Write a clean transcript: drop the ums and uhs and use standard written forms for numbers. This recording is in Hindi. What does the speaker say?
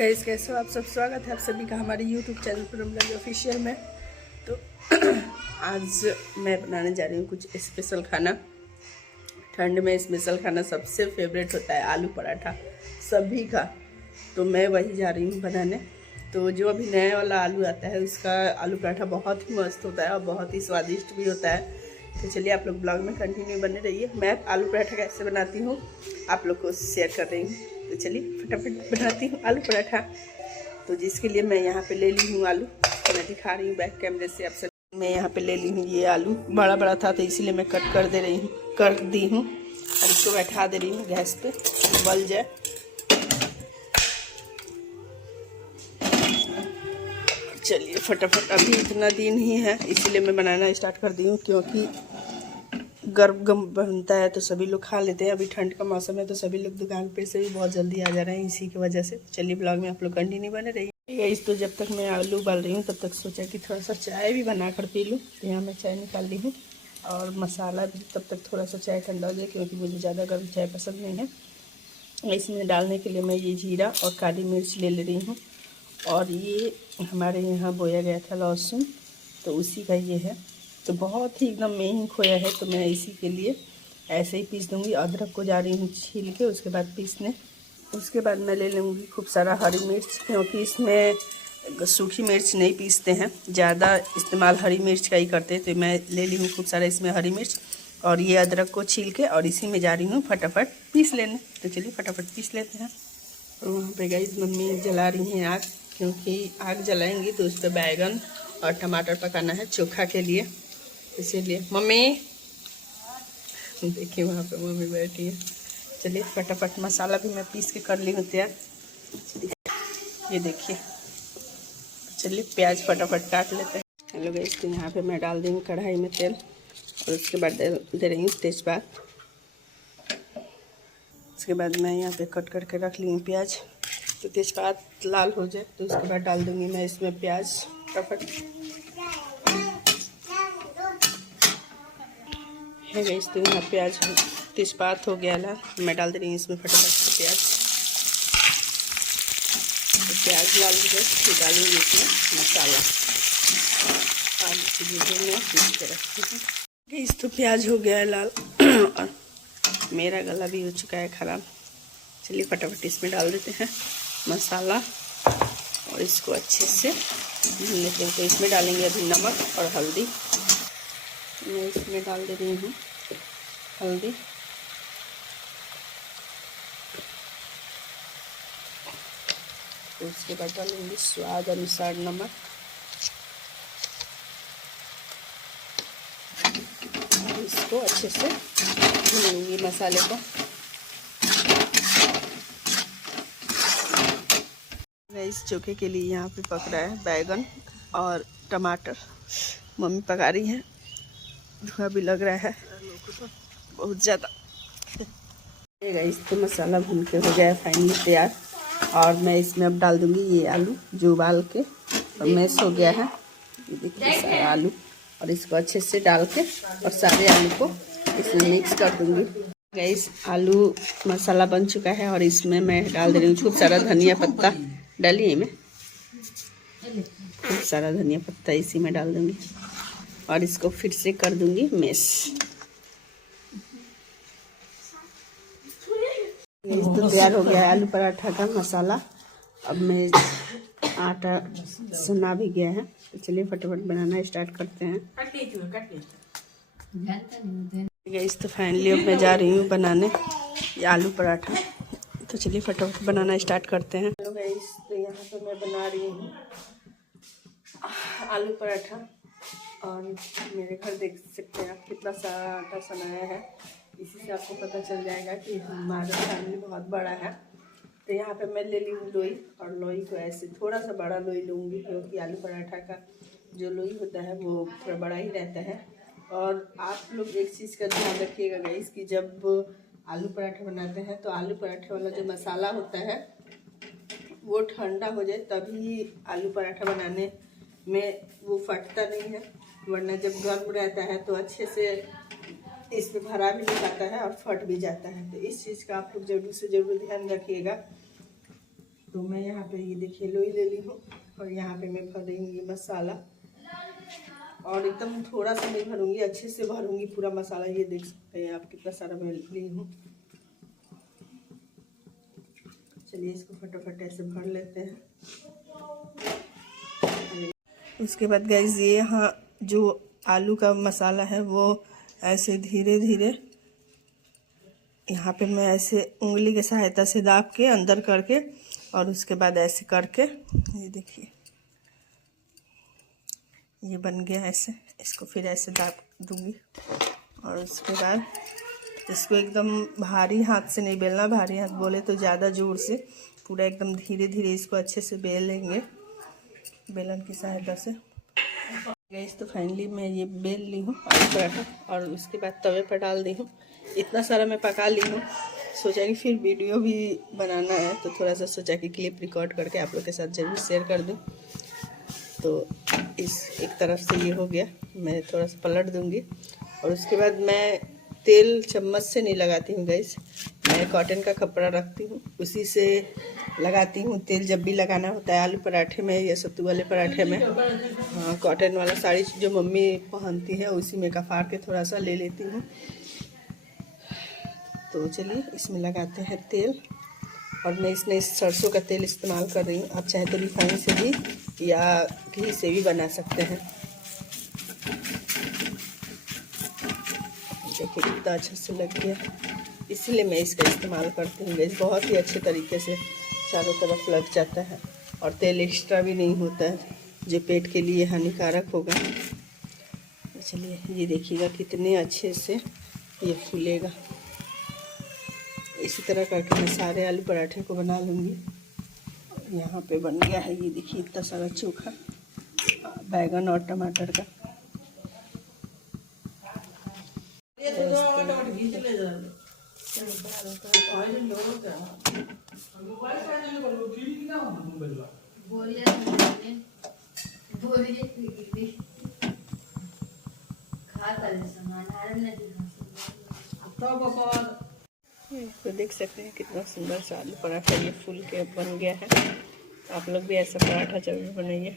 गाइस, कैसे हो आप सब। स्वागत है आप सभी का हमारे यूट्यूब चैनल पर रमजान ऑफिशियल में। तो आज मैं बनाने जा रही हूँ कुछ स्पेशल खाना। ठंड में स्पेशल खाना सबसे फेवरेट होता है आलू पराठा सभी का। तो मैं वही जा रही हूँ बनाने। तो जो अभी नया वाला आलू आता है उसका आलू पराठा बहुत ही मस्त होता है और बहुत ही स्वादिष्ट भी होता है। तो चलिए आप लोग ब्लॉग में कंटिन्यू बने रहिए। मैं आलू पराठा कैसे बनाती हूँ आप लोग को शेयर कर रही हूँ। तो चलिए फटाफट बनाती हूँ आलू पराठा। तो जिसके लिए मैं यहाँ पे ले ली हूँ आलू, तो मैं दिखा रही हूँ बैक कैमरे से आप सब। मैं यहाँ पे ले ली हूँ ये आलू, बड़ा बड़ा था तो इसीलिए मैं कट कर दी हूँ और इसको बैठा दे रही हूँ गैस पे उबल जाए। चलिए फटाफट, अभी इतना दिन ही है इसीलिए मैं बनाना स्टार्ट कर दी हूँ, क्योंकि गर्म बनता है तो सभी लोग खा लेते हैं। अभी ठंड का मौसम है तो सभी लोग दुकान पे से भी बहुत जल्दी आ जा रहे हैं इसी की वजह से। चलिए ब्लॉग में आप लोग कंटिन्यू बने रहिए। इस तो जब तक मैं आलू उबाल रही हूँ तब तक सोचा कि थोड़ा सा चाय भी बना कर पी लूँ। तो यहाँ मैं चाय निकाल ली हूँ और मसाला भी तब तक थोड़ा सा चाय ठंडा हो जाए, क्योंकि मुझे ज़्यादा गर्म चाय पसंद नहीं है। इसमें डालने के लिए मैं ये जीरा और काली मिर्च ले रही हूँ, और ये हमारे यहाँ बोया गया था लहसुन, तो उसी का ये है। तो बहुत ही एकदम महीन खोया है तो मैं इसी के लिए ऐसे ही पीस दूँगी। अदरक को जा रही हूँ छील के उसके बाद पीसने। उसके बाद मैं ले लूँगी खूब सारा हरी मिर्च, क्योंकि इसमें सूखी मिर्च नहीं पीसते हैं, ज़्यादा इस्तेमाल हरी मिर्च का ही करते हैं। तो मैं ले ली हूँ खूब सारा इसमें हरी मिर्च, और ये अदरक को छील के और इसी में जा रही हूँ फटाफट पीस लेने। तो चलिए फटाफट पीस लेते हैं। और वहाँ पे गाइस मम्मी जला रही हैं आग, क्योंकि आग जलाएंगी तो उस पर बैगन और टमाटर पकाना है चोखा के लिए, इसीलिए। मम्मी देखिए वहाँ पे मम्मी बैठी है। चलिए फटाफट मसाला भी मैं पीस के कर ली हूँ तैयार, ये देखिए। चलिए प्याज फटाफट काट लेते हैं। हेलो गाइस, तो यहाँ पे मैं डाल दी हूँ कढ़ाई में तेल, और उसके बाद दे रही हूँ तेज़पात। उसके बाद मैं यहाँ पे कट करके रख ली हूँ प्याज। तो तेज़पात लाल हो जाए तो उसके बाद डाल दूँगी मैं इसमें प्याज फटाफट। है गाइस, तो यहाँ प्याज तेज़पात हो गया लाल, मैं डाल दे रही हूँ इसमें फटाफट से प्याज। तो प्याज लाल हो जाए फिर डालूँगी इसमें मसाला। आलू की वीडियो में पीस के रखती हूँ गाइस। तो प्याज हो गया है लाल और मेरा गला भी हो चुका है ख़राब। चलिए फटाफट इसमें डाल देते हैं मसाला और इसको अच्छे से भून लेते हैं। तो इसमें डालेंगे अभी नमक और हल्दी। मैं इसमें डाल दे रही हूँ हल्दी, तो उसके बाद डालेंगे स्वाद अनुसार नमक, और इसको अच्छे से भून लूँगी मसाले को। इस चोखे के लिए यहाँ पे पक रहा है बैगन और टमाटर, मम्मी पका रही है। धुआं भी लग रहा है बहुत ज़्यादा। गाइस, तो मसाला भून के हो गया है फाइनली तैयार, और मैं इसमें अब डाल दूँगी ये आलू जो उबाल के और मैश हो गया है। ये देखिए सारा आलू, और इसको अच्छे से डाल के और सारे आलू को इसमें मिक्स कर दूँगी। गाइस, आलू मसाला बन चुका है और इसमें मैं डाल दे रही हूँ खूब सारा धनिया पत्ता। डालिए में खूब सारा धनिया पत्ता इसी में डाल दूँगी और इसको फिर से कर दूँगी मैश। तो तैयार हो गया है आलू पराठा का मसाला। अब मैं आटा सना भी गया है, तो चलिए फटाफट बनाना स्टार्ट करते हैं। गाइस, तो फाइनली अब मैं जा रही हूँ बनाने ये आलू पराठा। तो चलिए फटाफट बनाना स्टार्ट करते हैं। हेलो गाइस, तो यहाँ पे मैं बना रही हूँ आलू पराठा, और मेरे घर देख सकते हैं आप कितना सारा आटा सनाया है। इसी से आपको पता चल जाएगा कि हमारा फैमिली बहुत बड़ा है। तो यहाँ पे मैं ले ली हूँ लोई, और लोई को ऐसे थोड़ा सा बड़ा लोई लूँगी, क्योंकि आलू पराठा का जो लोई होता है वो थोड़ा बड़ा ही रहता है। और आप लोग एक चीज़ का ध्यान रखिएगा गाइस, कि जब आलू पराठा बनाते हैं तो आलू पराठे वाला जो मसाला होता है वो ठंडा हो जाए, तभी आलू पराठा बनाने में वो फटता नहीं है। वरना जब गर्म रहता है तो अच्छे से इसमें भरा भी नहीं पाता है और फट भी जाता है। तो इस चीज़ का आप लोग जरूर से ज़रूर ध्यान रखिएगा। तो मैं यहाँ पे ये देखिए लोई ले ली हूँ और यहाँ पे मैं भर दूँगी मसाला। और एकदम थोड़ा सा नहीं भरूँगी, अच्छे से भरूँगी पूरा मसाला। ये देख सकते हैं आप कितना सारा मैं ली हूँ। चलिए इसको फटाफट ऐसे भर लेते हैं। उसके बाद गाइस ये यहाँ जो आलू का मसाला है वो ऐसे धीरे धीरे यहाँ पे मैं ऐसे उंगली की सहायता से दाब के अंदर करके और उसके बाद ऐसे करके ये देखिए ये बन गया ऐसे। इसको फिर ऐसे दाब दूंगी और उसके बाद इसको एकदम भारी हाथ से नहीं बेलना। भारी हाथ बोले तो ज़्यादा जोर से, पूरा एकदम धीरे धीरे इसको अच्छे से बेल लेंगे बेलन की सहायता से। गैस तो फाइनली मैं ये बेल ली हूँ आलू पराठा और उसके बाद तवे पर डाल दी हूँ। इतना सारा मैं पका ली हूँ, सोचा कि फिर वीडियो भी बनाना है तो थोड़ा सा सोचा कि क्लिप रिकॉर्ड करके आप लोग के साथ जरूर शेयर कर दूँ। तो इस एक तरफ से ये हो गया, मैं थोड़ा सा पलट दूँगी और उसके बाद मैं तेल चम्मच से नहीं लगाती हूँ गैस। मैं कॉटन का कपड़ा रखती हूँ उसी से लगाती हूँ तेल जब भी लगाना होता है आलू पराठे में या सत्तू वाले पराठे में। हाँ, कॉटन वाला साड़ी जो मम्मी पहनती है उसी में का फाड़ के थोड़ा सा ले लेती हूँ। तो चलिए इसमें लगाते हैं तेल और मैं इसमें सरसों का तेल इस्तेमाल कर रही हूँ। आप चाहे तो रिफाइन से भी या घी से भी बना सकते हैं। देखिए कितना अच्छा से लग गया, इसलिए मैं इसका इस्तेमाल करती हूँ। गैस बहुत ही अच्छे तरीके से चारों तरफ लग जाता है और तेल एक्स्ट्रा भी नहीं होता है जो पेट के लिए हानिकारक होगा। चलिए ये देखिएगा कितने अच्छे से ये फूलेगा। इसी तरह करके मैं सारे आलू पराठे को बना लूँगी। यहाँ पे बन गया है, ये देखिए इतना सारा चोखा बैगन और टमाटर का। तो देख सकते हैं कितना सुंदर सा आलू पराठा ये फूल के बन गया है। आप लोग भी ऐसा पराठा जरूर बनाइए।